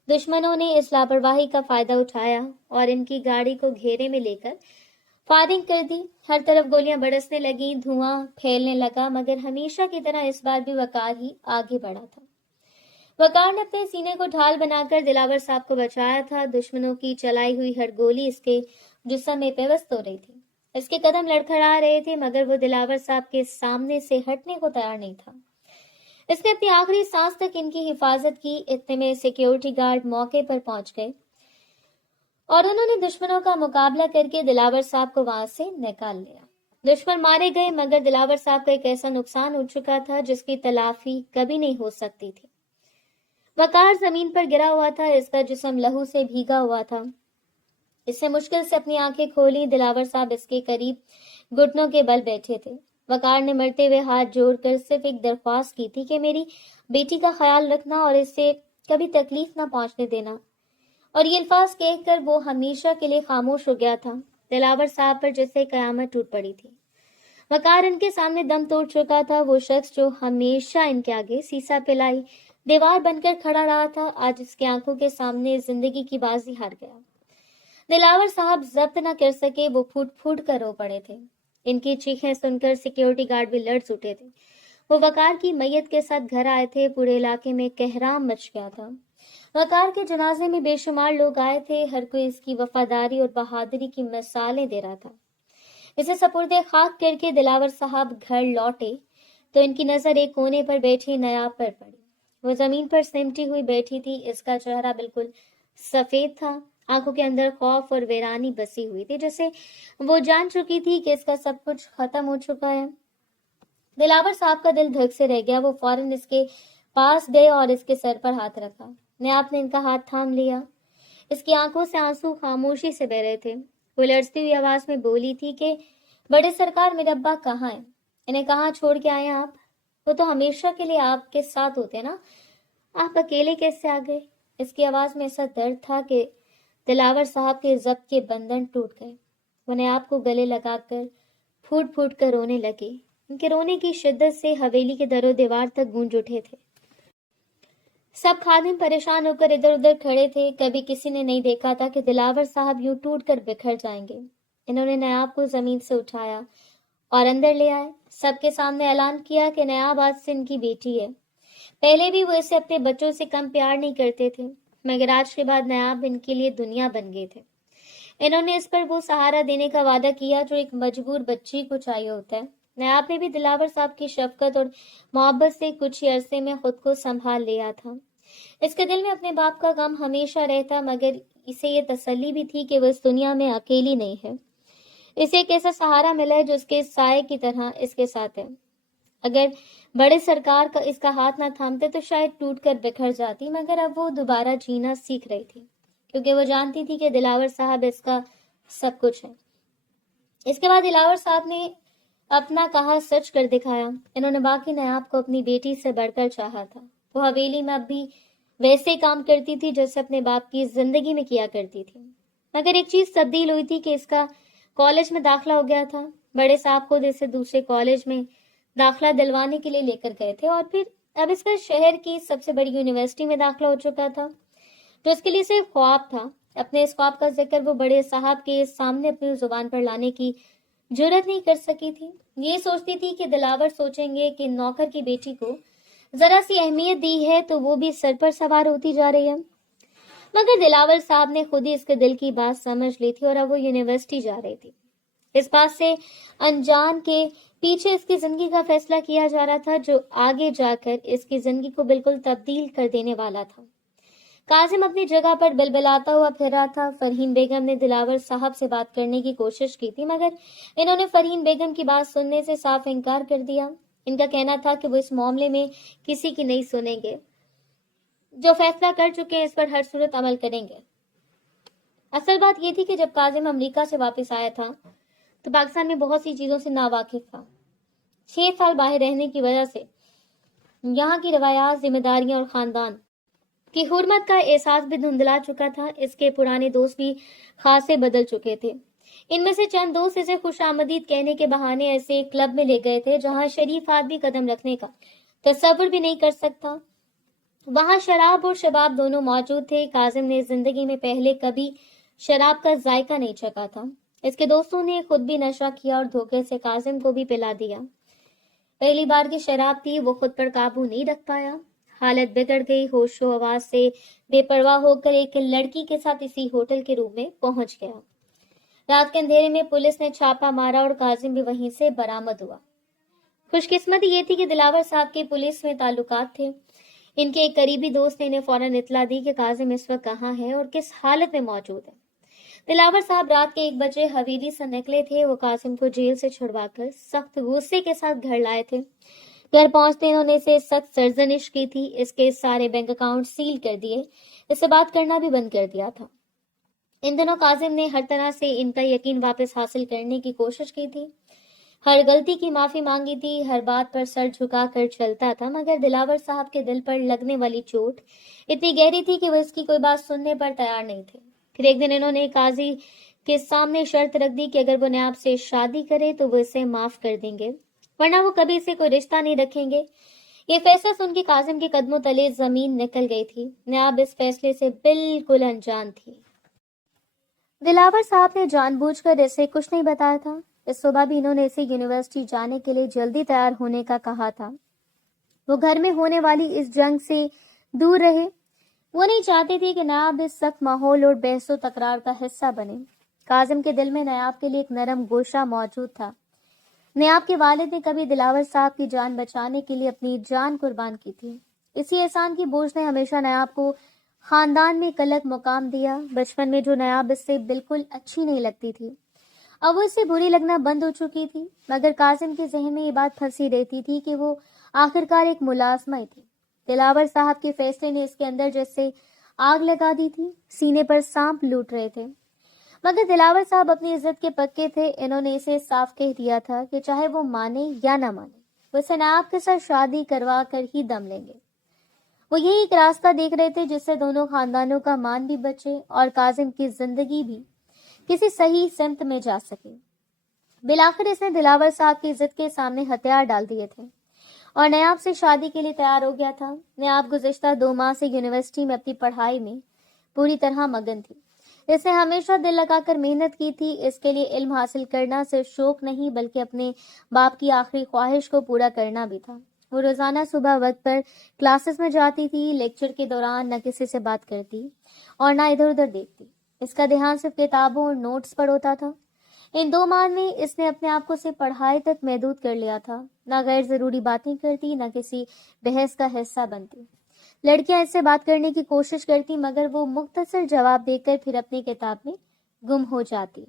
दुश्मनों ने इस लापरवाही का फायदा उठाया और इनकी गाड़ी को घेरे में लेकर फायरिंग कर दी। हर तरफ गोलियां बरसने लगी, धुआं फैलने लगा, मगर हमेशा की तरह इस बार भी वकार ही आगे बढ़ा था। वकार ने अपने सीने को ढाल बनाकर दिलावर साहब को बचाया था। दुश्मनों की चलाई हुई हर गोली इसके जिस्म में पेवस्त हो रही थी। इसके कदम लड़खड़ा रहे थे, मगर वो दिलावर साहब के सामने से हटने को तैयार नहीं था। इसने अपनी आखिरी सांस तक इनकी हिफाजत की। इतने में सिक्योरिटी गार्ड मौके पर पहुंच गए और उन्होंने दुश्मनों का मुकाबला करके दिलावर साहब को वहां से निकाल लिया। दुश्मन मारे गए, मगर दिलावर साहब का एक ऐसा नुकसान हो चुका था जिसकी तलाफी कभी नहीं हो सकती थी। वकार जमीन पर गिरा हुआ था। इसका जिस्म लहू से भीगा हुआ था। इसने मुश्किल से अपनी आंखें खोली। दिलावर साहब इसके करीब घुटनों के बल बैठे थे। वकार ने मरते हुए हाथ जोड़कर सिर्फ एक दरख्वास्त की थी कि मेरी बेटी का ख्याल रखना और इससे कभी तकलीफ ना पहुंचने देना। और ये अल्फाज कहकर वो हमेशा के लिए खामोश हो गया था। दिलावर साहब पर जैसे कयामत टूट पड़ी थी। वकार इनके सामने दम तोड़ चुका था। वो शख्स जो हमेशा इनके आगे सीसा पिलाई दीवार बनकर खड़ा रहा था, आज इसकी आंखों के सामने जिंदगी की बाजी हार गया। दिलावर साहब जब्त न कर सके। वो फूट फूट कर रो पड़े थे। इनकी चीखें सुनकर सिक्योरिटी गार्ड भी लड़ उठे थे। वो वकार की मैयत के साथ घर आए थे। पूरे इलाके में कहराम मच गया था। वकार के जनाजे में बेशुमार लोग आए थे। हर कोई इसकी वफादारी और बहादुरी की मिसालें दे रहा था। इसे सपुर्दे खाक करके दिलावर साहब घर लौटे तो इनकी नजर एक कोने पर बैठी नयाब पर पड़ी। वो जमीन पर सिमटी हुई बैठी थी। इसका चेहरा बिल्कुल सफेद था। आंखों के अंदर खौफ और वीरानी बसी हुई थी, जैसे वो जान चुकी थी कि इसका सब कुछ खत्म हो चुका है। दिलावर साहब का दिल धक से रह गया। वो फौरन इसके पास गए और इसके सर पर हाथ रखा। नयाब ने इनका हाथ थाम लिया। इसकी आंखों से आंसू खामोशी से बह रहे थे। वो लड़ती हुई आवाज में बोली थी कि बड़े सरकार, मेरे अब्बा कहाँ हैं? इन्हें कहाँ छोड़ के आए आप? वो तो हमेशा के लिए आपके साथ होते ना, आप अकेले कैसे आ गए? इसकी आवाज में ऐसा दर्द था कि दिलावर साहब के जब्त के बंधन टूट गए। वो नयाब को गले लगाकर फूट फूट कर रोने लगे। उनके रोने की शिद्दत से हवेली के दरो दीवार तक गूंज उठे थे। सब खादिम परेशान होकर इधर उधर खड़े थे। कभी किसी ने नहीं देखा था कि दिलावर साहब यूं टूट कर बिखर जाएंगे। इन्होंने नयाब को जमीन से उठाया और अंदर ले आए। सबके सामने ऐलान किया कि नयाब आज से इनकी बेटी है। पहले भी वो इसे अपने बच्चों से कम प्यार नहीं करते थे, मगर आज के बाद नयाब इनके लिए दुनिया बन गए थे। इन्होंने इस पर वो सहारा देने का वादा किया जो एक मजबूर बच्ची को चाहिए होता है। नयाब ने भी दिलावर साहब की शफकत और मोहब्बत से कुछ ही अरसे में खुद को संभाल लिया था। इसके दिल में अपने बाप का गम हमेशा रहता, मगर इसे ये तसल्ली भी थी कि वो इस दुनिया में अकेली नहीं है। इसे एक ऐसा सहारा मिला है जो उसके साए की तरह इसके साथ है। अगर बड़े सरकार का इसका हाथ ना थामते तो शायद टूट कर बिखर जाती, मगर अब वो दोबारा जीना सीख रही थी, क्योंकि वो जानती थी कि दिलावर साहब इसका सब कुछ है। इसके बाद दिलावर साहब ने अपना कहा सच कर दिखाया। इन्होंने बाकी नयाब को अपनी बेटी से बढ़कर चाहा था। वो हवेली में अब भी वैसे काम करती थी जैसे अपने बाप की जिंदगी में किया करती थी, मगर एक चीज तब्दील हुई थी कि इसका कॉलेज में दाखिला हो गया था। बड़े साहब खुद इसे दूसरे कॉलेज में दाखिला दिलवाने के लिए लेकर गए थे और फिर अब इसका शहर की सबसे बड़ी यूनिवर्सिटी में दाखिला हो चुका था, जो इसके लिए सिर्फ ख्वाब था। अपने इस ख्वाब का जिक्र वो बड़े साहब के सामने अपनी जुबान पर लाने की जुर्रत नहीं कर सकी थी। ये सोचती थी कि दिलावर सोचेंगे कि नौकर की बेटी को जरा सी अहमियत दी है तो वो भी सर पर सवार होती जा रही है, मगर दिलावर साहब ने खुद ही इसके दिल की बात समझ ली थी और अब वो यूनिवर्सिटी जा रही थी। इस बात से अनजान के पीछे इसकी जिंदगी का फैसला किया जा रहा था जो आगे जाकर इसकी जिंदगी को बिल्कुल तब्दील कर देने वाला था। काजिम अपनी जगह पर बिलबिलाता हुआ फिर रहा था। फरहीन बेगम ने दिलावर साहब से बात करने की कोशिश की थी, मगर इन्होंने फरहीन बेगम की बात सुनने से साफ इनकार कर दिया। इनका कहना था कि वो इस मामले में किसी की नहीं सुनेंगे, जो फैसला कर चुके हैं इस पर हर सूरत अमल करेंगे। असल बात यह थी कि जब काजिम अमेरिका से वापस आया था तो पाकिस्तान में बहुत सी चीजों से नावाकिफ था। 6 साल बाहर रहने की वजह से यहाँ की रवायात, जिम्मेदारियां और खानदान की हुर्मत का एहसास भी धुंधला चुका था। इसके पुराने दोस्त भी खासे बदल चुके थे। इनमें से चंद दोस्त इसे खुशामदीद कहने के बहाने ऐसे क्लब में ले गए थे जहां शरीफ आदमी कदम रखने का तसव्वुर भी नहीं कर सकता। वहां शराब और शबाब दोनों मौजूद थे। काजिम ने जिंदगी में पहले कभी शराब का जायका नहीं चखा था। इसके दोस्तों ने खुद भी नशा किया और धोखे से काजिम को भी पिला दिया। पहली बार की शराब थी, वो खुद पर काबू नहीं रख पाया। हालत बिगड़ गई। होशो हवास से बेपरवाह होकर एक लड़की के साथ इसी होटल के रूम में पहुंच गया। रात के अंधेरे में पुलिस ने छापा मारा और काजिम भी वहीं से बरामद हुआ। खुशकिस्मती ये थी कि दिलावर साहब के पुलिस में ताल्लुकात थे। इनके एक करीबी दोस्त ने इन्हें फौरन इत्तला दी कि काजिम इस वक्त कहाँ है और किस हालत में मौजूद है। दिलावर साहब रात के 1 बजे हवेली से निकले थे। वो कासिम को जेल से छुड़वाकर सख्त गुस्से के साथ घर लाए थे। घर पहुंचते इन्होंने इसे सख्त सर्जनिश की थी। इसके सारे बैंक अकाउंट सील कर दिए, इससे बात करना भी बंद कर दिया था। इन दिनों कासिम ने हर तरह से इनका यकीन वापस हासिल करने की कोशिश की थी। हर गलती की माफी मांगी थी, हर बात पर सर झुका कर चलता था, मगर दिलावर साहब के दिल पर लगने वाली चोट इतनी गहरी थी कि वो इसकी कोई बात सुनने पर तैयार नहीं थे। फिर एक दिन इन्होंने काजी के सामने शर्त रख दी कि अगर वो नयाब से शादी करे तो वो इसे माफ कर देंगे, वरना वो कभी इसे कोई रिश्ता नहीं रखेंगे। ये फैसला सुन के काजिम के कदमों तले जमीन निकल गई थी। नयाब इस फैसले से बिल्कुल अनजान थी। दिलावर साहब ने जानबूझकर इसे कुछ नहीं बताया था। इस सुबह भी इन्होंने इसे यूनिवर्सिटी जाने के लिए जल्दी तैयार होने का कहा था। वो घर में होने वाली इस जंग से दूर रहे। वो नहीं चाहती थी कि नयाब इस सख्त माहौल और बहसो तकरार का हिस्सा बने। काजिम के दिल में नयाब के लिए एक नरम गोशा मौजूद था। नयाब के वालिद ने कभी दिलावर साहब की जान बचाने के लिए अपनी जान कुर्बान की थी। इसी एहसान की बोझ ने हमेशा नयाब को खानदान में एक अलग मुकाम दिया। बचपन में जो नयाब इससे बिल्कुल अच्छी नहीं लगती थी, अब वो इससे बुरी लगना बंद हो चुकी थी, मगर कासिम के जहन में ये बात फंसी रहती थी कि वो आखिरकार एक मुलाजमा ही थी। दिलावर साहब के फैसले ने इसके अंदर जैसे आग लगा दी थी, सीने पर सांप लूट रहे थे। मगर दिलावर साहब अपनी इज्जत के पक्के थे। इन्होंने इसे साफ कह दिया था कि चाहे वो माने या ना माने, वो इसे नायाब के साथ शादी करवा कर ही दम लेंगे। वो यही एक रास्ता देख रहे थे जिससे दोनों खानदानों का मान भी बचे और काजिम की जिंदगी भी किसी सही सिमत में जा सके। बिलाखिर इसने दिलावर साहब की इज्जत के सामने हथियार डाल दिए थे और नयाब से शादी के लिए तैयार हो गया था। नयाब गुज़िश्ता 2 माह से यूनिवर्सिटी में अपनी पढ़ाई में पूरी तरह मगन थी। इसने हमेशा दिल लगाकर मेहनत की थी। इसके लिए इल्म हासिल करना सिर्फ शौक नहीं बल्कि अपने बाप की आखिरी ख्वाहिश को पूरा करना भी था। वो रोजाना सुबह वक्त पर क्लासेस में जाती थी। लेक्चर के दौरान न किसी से बात करती और ना इधर उधर देखती। इसका ध्यान सिर्फ किताबों और नोट्स पर होता था। इन 2 माह में इसने अपने आप को सिर्फ पढ़ाई तक महदूद कर लिया था। ना गैर जरूरी बातें करती, ना किसी बहस का हिस्सा बनती। लड़कियां इससे बात करने की कोशिश करती मगर वो मुख्तसर जवाब देकर फिर अपनी किताब में गुम हो जाती।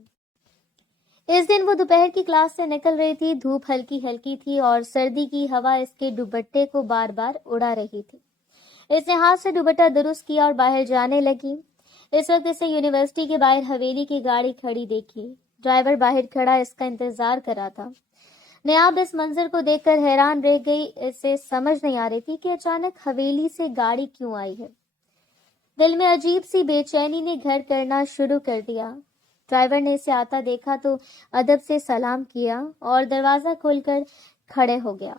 इस दिन वो दोपहर की क्लास से निकल रही थी। धूप हल्की हल्की थी और सर्दी की हवा इसके दुपट्टे को बार बार उड़ा रही थी। इसने हाथ से दुपट्टा दुरुस्त किया और बाहर जाने लगी। इस वक्त इसे यूनिवर्सिटी के बाहर हवेली की गाड़ी खड़ी देखी। ड्राइवर बाहर खड़ा इसका इंतजार कर रहा था। नयाब इस मंजर को देखकर हैरान रह गई। इसे समझ नहीं आ रही थी कि अचानक हवेली से गाड़ी क्यों आई है। दिल में अजीब सी बेचैनी ने घर करना शुरू कर दिया। ड्राइवर ने इसे आता देखा तो अदब से सलाम किया और दरवाजा खोलकर खड़े हो गया।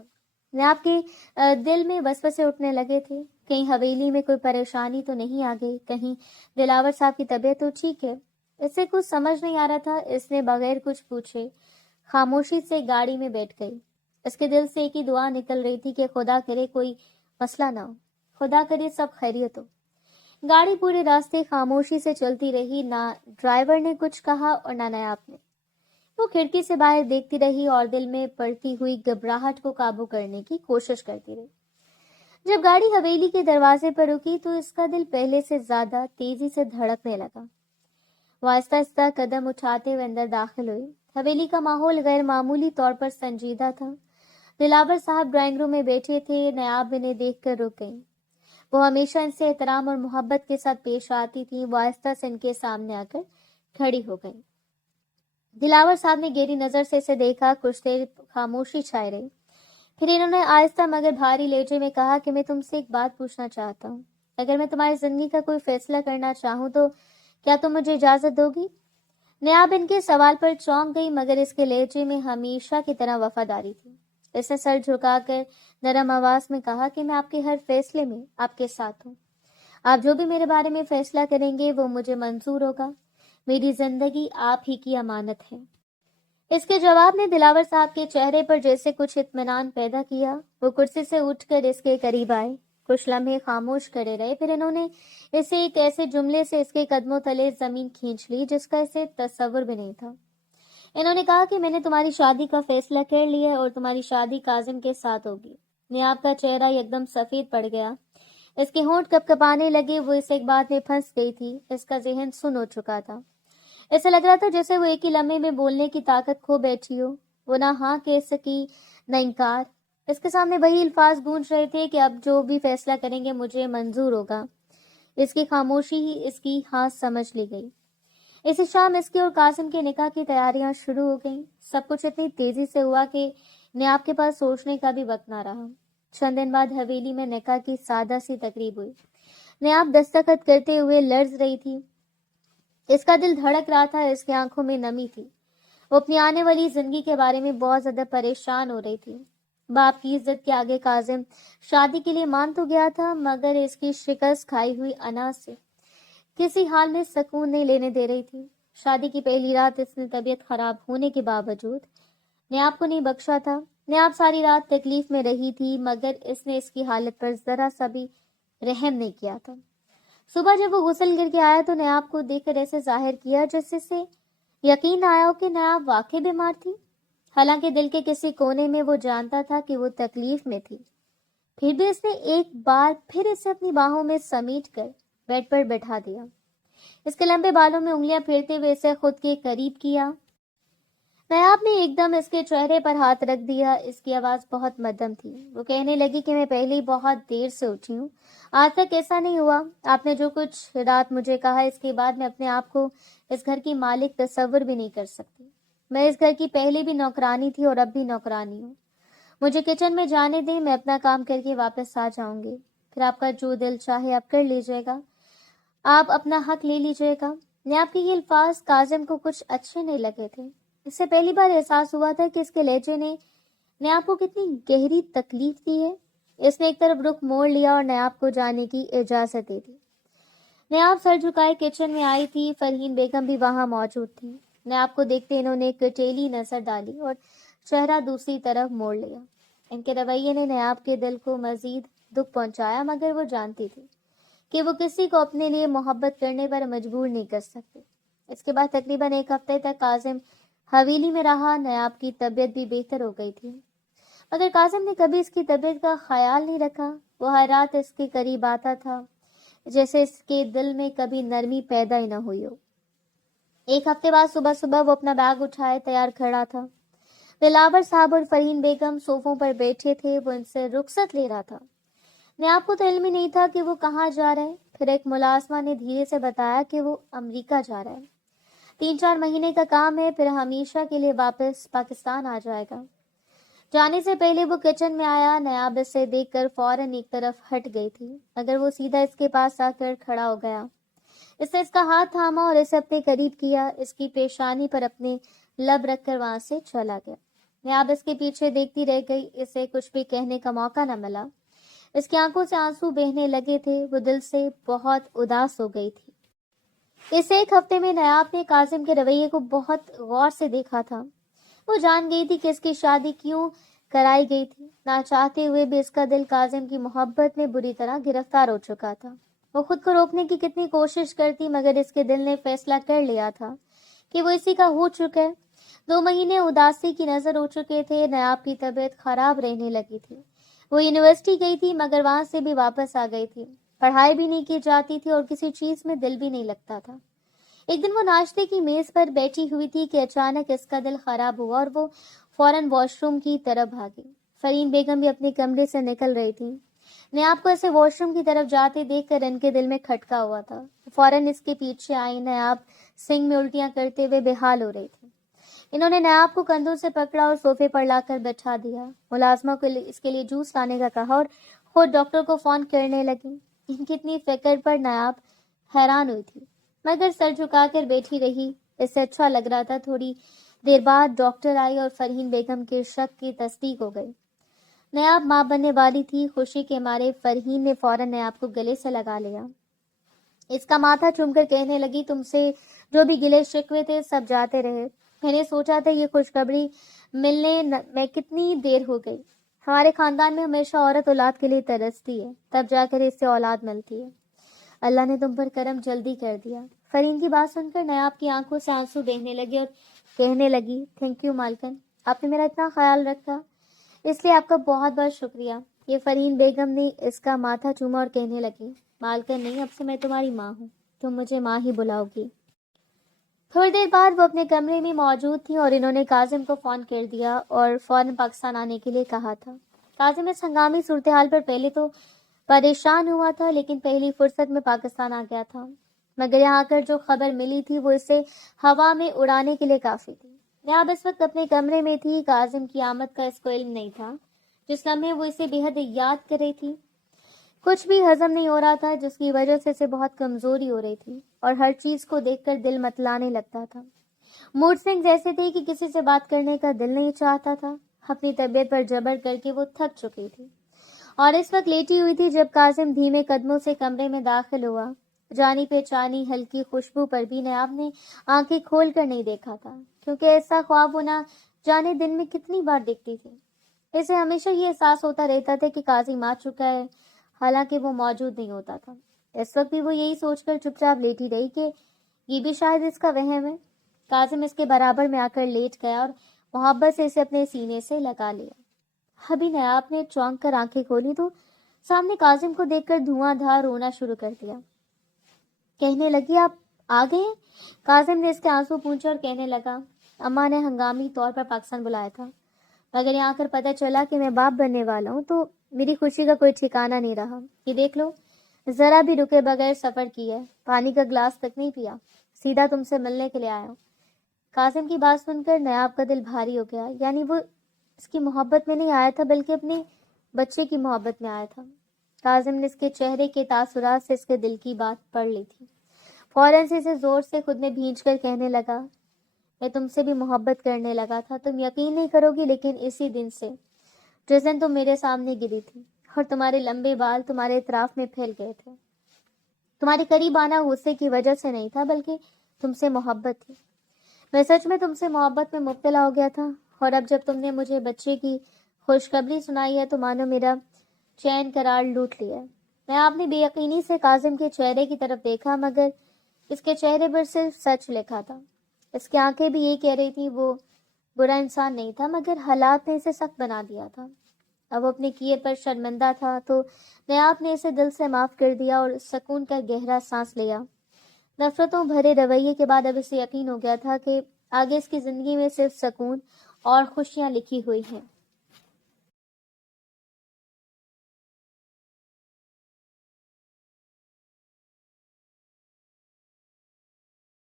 नयाब के दिल में वसवसे उठने लगे थे। कहीं हवेली में कोई परेशानी तो नहीं आ गई, कहीं दिलावर साहब की तबीयत तो ठीक है। इसे कुछ समझ नहीं आ रहा था। इसने बगैर कुछ पूछे खामोशी से गाड़ी में बैठ गई। इसके दिल से एक ही दुआ निकल रही थी कि खुदा करे कोई मसला ना हो, खुदा करे सब खैरियत हो। गाड़ी पूरे रास्ते खामोशी से चलती रही। ना ड्राइवर ने कुछ कहा और ना नयाब ने। वो खिड़की से बाहर देखती रही और दिल में पड़ती हुई घबराहट को काबू करने की कोशिश करती रही। जब गाड़ी हवेली के दरवाजे पर रुकी तो इसका दिल पहले से ज्यादा तेजी से धड़कने लगा। वो आहिस्ता आहिस्ता कदम उठाते हुए अंदर दाखिल हुई। हवेली का माहौल गैर मामूली तौर पर संजीदा था। दिलावर साहब ड्राइंग रूम में बैठे थे। नयाब इन्हें देखकर रुक गई। वो हमेशा इनसे एहतराम और मोहब्बत के साथ पेश आती थी। वो आहिस्ता से इनके सामने आकर खड़ी हो गई। दिलावर साहब ने गहरी नजर से इसे देखा। कुछ देर खामोशी छाई रही। फिर इन्होंने आहिस्ता मगर भारी लहजे में कहा कि मैं तुमसे एक बात पूछना चाहता हूँ। अगर मैं तुम्हारी जिंदगी का कोई फैसला करना चाहूँ तो क्या तुम मुझे इजाजत दोगी? नयाब इनके सवाल पर चौंक गई मगर इसके लहजे में हमेशा की तरह वफादारी थी। इसने सर झुकाकर नरम आवाज में कहा कि मैं आपके हर फैसले में आपके साथ हूँ। आप जो भी मेरे बारे में फैसला करेंगे वो मुझे मंजूर होगा। मेरी जिंदगी आप ही की अमानत है। इसके जवाब ने दिलावर साहब के चेहरे पर जैसे कुछ इत्मीनान पैदा किया। वो कुर्सी से उठकर इसके करीब आए। कुछ लम्हे खामोश खड़े रहे। फिर इन्होंने इसे एक ऐसे जुमले से इसके कदमों तले जमीन खींच ली जिसका इसे तस्वुर भी नहीं था। इन्होंने कहा कि मैंने तुम्हारी शादी का फैसला कर लिया है और तुम्हारी शादी काजिम के साथ होगी। नयाब का चेहरा एकदम सफेद पड़ गया। इसके होंठ कपकपाने लगे। वो इस एक बात में फंस गई थी। इसका जहन सुन हो चुका था। ऐसा लग रहा था जैसे वो एक ही लम्हे में बोलने की ताकत खो बैठी हो। वो ना हाँ कह सकी न इंकार। इसके सामने वही अल्फाज गूंज रहे थे कि अब जो भी फैसला करेंगे मुझे मंजूर होगा। इसकी खामोशी ही इसकी हाँ समझ ली गई। इसी शाम इसके और कासिम के निकाह की तैयारियां शुरू हो गईं। सब कुछ इतनी तेजी से हुआ कि नयाब के पास सोचने का भी वक्त ना रहा। चंद दिन बाद हवेली में निकाह की सादा सी तकरीब हुई। नयाब दस्तखत करते हुए लर्ज रही थी। इसका दिल धड़क रहा था। इसकी आंखों में नमी थी। वो अपनी आने वाली जिंदगी के बारे में बहुत ज्यादा परेशान हो रही थी। बाप की इज्जत के आगे काजिम शादी के लिए मान तो गया था मगर इसकी शिकस्त खाई हुई अनाज से किसी हाल में सुकून नहीं लेने दे रही थी। शादी की पहली रात इसने तबीयत खराब होने के बावजूद नयाब को नहीं बख्शा था। नयाब सारी रात तकलीफ में रही थी मगर इसने इसकी हालत पर जरा सा भी रहम नहीं किया था। सुबह जब वो गुस्ल करके आया तो नयाब को देखकर ऐसे जाहिर किया जैसे से यकीन आया हो कि नयाब वाकई बीमार थी। हालांकि दिल के किसी कोने में वो जानता था कि वो तकलीफ में थी। फिर भी इसने एक बार फिर इसे अपनी बाहों में समेट कर बेड पर बैठा दिया। इसके लंबे बालों में उंगलियां फेरते हुए इसे खुद के करीब किया। नायाब ने एकदम इसके चेहरे पर हाथ रख दिया। इसकी आवाज बहुत मध्यम थी। वो कहने लगी कि मैं पहले ही बहुत देर से उठी हूँ, आज तक ऐसा नहीं हुआ। आपने जो कुछ रात मुझे कहा, इसके बाद मैं अपने आप को इस घर की मालिक तस्वर भी नहीं कर सकती। मैं इस घर की पहले भी नौकरानी थी और अब भी नौकरानी हूँ। मुझे किचन में जाने दें, मैं अपना काम करके वापस आ जाऊंगी। फिर आपका जो दिल चाहे आप कर लीजिएगा, आप अपना हक ले लीजिएगा। नायाब के ये अल्फाज काजिम को कुछ अच्छे नहीं लगे थे। इससे पहली बार एहसास हुआ था कि इसके लहजे ने नायाब को कितनी गहरी तकलीफ दी है। इसने एक तरफ रुख मोड़ लिया और नायाब को जाने की इजाजत दे दी। नायाब सर झुकाए किचन में आई थी। फरहीन बेगम भी वहां मौजूद थी। नायाब को देखते इन्होंने एक कटेली नजर डाली और चेहरा दूसरी तरफ मोड़ लिया। इनके रवैये ने नायाब के दिल को मजीद दुख पहुंचाया, मगर वो जानती थी कि वो किसी को अपने लिए मोहब्बत करने पर मजबूर नहीं कर सकती। इसके बाद तकरीबन एक हफ्ते तक काजिम हवेली में रहा। नायाब की तबीयत भी बेहतर हो गई थी, मगर काजिम ने कभी इसकी तबीयत का ख्याल नहीं रखा। वो हर रात इसके करीब आता था, जैसे इसके दिल में कभी नरमी पैदा ही न हुई हो। एक हफ्ते बाद सुबह सुबह वो अपना बैग उठाए तैयार खड़ा था। दिलावर साहब और फरहीन बेगम सोफों पर बैठे थे। वो इनसे रुखसत ले रहा था। नायाब को तो इल्म ही नहीं था कि वो कहाँ जा रहा है। फिर एक मुलाजमा ने धीरे से बताया कि वो अमेरिका जा रहा है। 3-4 महीने का काम है, फिर हमेशा के लिए वापस पाकिस्तान आ जाएगा। जाने से पहले वो किचन में आया। नायाब इसे देखकर फौरन एक तरफ हट गई थी, मगर वो सीधा इसके पास आकर खड़ा हो गया। इसने इसका हाथ थामा और इसे अपने करीब किया। इसकी पेशानी पर अपने लब रखकर वहां से चला गया। नायाब इसके पीछे देखती रह गई। इसे कुछ भी कहने का मौका न मिला। इसकी आंखों से आंसू बहने लगे थे। वो दिल से बहुत उदास हो गई थी। इस एक हफ्ते में नायाब ने काजिम के रवैये को बहुत गौर से देखा था। वो जान गई थी कि इसकी शादी क्यों कराई गई थी। ना चाहते हुए भी इसका दिल काजिम की मोहब्बत में बुरी तरह गिरफ्तार हो चुका था। वो खुद को रोकने की कितनी कोशिश करती, मगर इसके दिल ने फैसला कर लिया था कि वो इसी का हो चुका है। 2 महीने उदासी की नजर हो चुके थे। नायाब की तबीयत खराब रहने लगी थी। वो यूनिवर्सिटी गई थी, मगर वहां से भी वापस आ गई थी। पढ़ाई भी नहीं की जाती थी और किसी चीज में दिल भी नहीं लगता था। एक दिन वो नाश्ते की मेज पर बैठी हुई थी कि अचानक इसका दिल खराब हुआ और वो फौरन वॉशरूम की तरफ भागी। फरहीन बेगम भी अपने कमरे से निकल रही थी। नायाब को ऐसे वॉशरूम की तरफ जाते देखकर इनके दिल में खटका हुआ था। फौरन इसके पीछे आई। नायाब सिंक में उल्टियां करते हुए बेहाल हो रही थी। इन्होंने नायाब को कंधों से पकड़ा और सोफे पर लाकर बैठा दिया। मुलाजमा को इसके लिए जूस लाने का कहा और खुद डॉक्टर को फोन करने लगी। इनकी इतनी फिक्र पर नायाब हैरान हुई थी, मगर सर झुकाकर बैठी रही। इससे अच्छा लग रहा था। थोड़ी देर बाद डॉक्टर आई और फरहीन बेगम के शक की तस्दीक हो गई। नायाब माँ बनने वाली थी। खुशी के मारे फरहीन ने फौरन नायाब को गले से लगा लिया। इसका माथा चूमकर कहने लगी, तुमसे जो भी गिले शिकवे थे सब जाते रहे। मैंने सोचा था ये खुशखबरी मिलने में कितनी देर हो गई। हमारे खानदान में हमेशा औरत औलाद के लिए तरसती है, तब जाकर इससे औलाद मिलती है। अल्लाह ने तुम पर करम जल्दी कर दिया। फरहीन की बात सुनकर नायाब की आंखों से आंसू बहने लगे और कहने लगी, थैंक यू मालकन, आपने मेरा इतना ख्याल रखा, इसलिए आपका बहुत बहुत शुक्रिया। ये फरहीन बेगम ने इसका माथा चूमा और कहने लगी, मालकन नहीं, अब से मैं तुम्हारी माँ हूँ, तुम मुझे माँ ही बुलाओगी। थोड़ी देर बाद वो अपने कमरे में मौजूद थी और इन्होंने काजिम को फोन कर दिया और फौरन पाकिस्तान आने के लिए कहा था। काजिम इस हंगामी सूरत हाल पर पहले तो परेशान हुआ था, लेकिन पहली फुर्सत में पाकिस्तान आ गया था। मगर यहाँ आकर जो खबर मिली थी वो इसे हवा में उड़ाने के लिए काफी थी। यहाँ इस वक्त अपने कमरे में थी। काजिम की आमद का इसको इल्म नहीं था। जिस लम्हे वो इसे बेहद याद कर रही थी, कुछ भी हजम नहीं हो रहा था, जिसकी वजह से इसे बहुत कमजोरी हो रही थी और हर चीज को देखकर दिल मतलाने लगता था। मूड स्विंग्स ऐसे थे कि किसी से बात करने का दिल नहीं चाहता था। अपनी तबीयत पर जबर करके वो थक चुकी थी और इस वक्त लेटी हुई थी जब काजिम धीमे कदमों से कमरे में दाखिल हुआ। जानी पहचानी हल्की खुशबू पर भी नायाब ने आंखें खोल कर नहीं देखा था, क्योंकि ऐसा ख्वाब होना जाने दिन में कितनी बार दिखती थी। इसे हमेशा ये एहसास होता रहता था कि काजिम आ चुका है, हालांकि वो मौजूद नहीं होता था। इस वक्त भी वो यही सोचकर चुपचाप लेटी रही कि ये भी शायद इसका वहम है। काजिम इसके बराबर में आकर लेट गया और मोहब्बत से इसे अपने सीने से लगा लिया। अभी नायाब ने चौंक कर आंखें खोली तो सामने काजिम को देखकर धुआंधार रोना शुरू कर दिया। कहने लगी, आप आ गए? काजिम ने इसके आंसू पूछे और कहने लगा, اماں نے ہنگامی طور پر پاکستان بلایا تھا، مگر یہاں کر پتہ چلا کہ میں باپ بننے والا ہوں تو میری خوشی کا کوئی ٹھکانہ نہیں رہا۔ یہ دیکھ لو، ذرا بھی رکے بغیر سفر کیا ہے، پانی کا گلاس تک نہیں پیا، سیدھا تم سے ملنے کے لیے آیا ہوں۔ قاسم کی بات سن کر نیاب کا دل بھاری ہو گیا، یعنی وہ اس کی محبت میں نہیں آیا تھا بلکہ اپنے بچے کی محبت میں آیا تھا۔ کاظم نے اس کے چہرے کے تاثرات سے اس کے دل کی بات پڑھ لی تھی۔ فوراً سے اسے زور سے خود میں بھینچ کر کہنے لگا، میں تم سے بھی محبت کرنے لگا تھا، تم یقین نہیں کرو گی، لیکن اسی دن سے جس دن تم میرے سامنے گری تھی اور تمہارے لمبے بال تمہارے اطراف میں پھیل گئے تھے، تمہارے قریب آنا غصے کی وجہ سے نہیں تھا بلکہ تم سے محبت تھی۔ میں سچ میں تم سے محبت میں مبتلا ہو گیا تھا، اور اب جب تم نے مجھے بچے کی خوشخبری سنائی ہے تو مانو میرا چین قرار لوٹ لیا ہے۔ میں آپ نے بے یقینی سے کاظم کے چہرے کی طرف دیکھا، مگر اس کے چہرے پر صرف سچ لکھا تھا۔ اس کی آنکھیں بھی یہ کہہ رہی تھی وہ برا انسان نہیں تھا، مگر حالات نے اسے سخت بنا دیا تھا۔ اب وہ اپنے کیے پر شرمندہ تھا تو نیاب نے اسے دل سے معاف کر دیا اور سکون کا گہرا سانس لیا۔ نفرتوں بھرے رویے کے بعد اب اسے یقین ہو گیا تھا کہ آگے اس کی زندگی میں صرف سکون اور خوشیاں لکھی ہوئی ہیں۔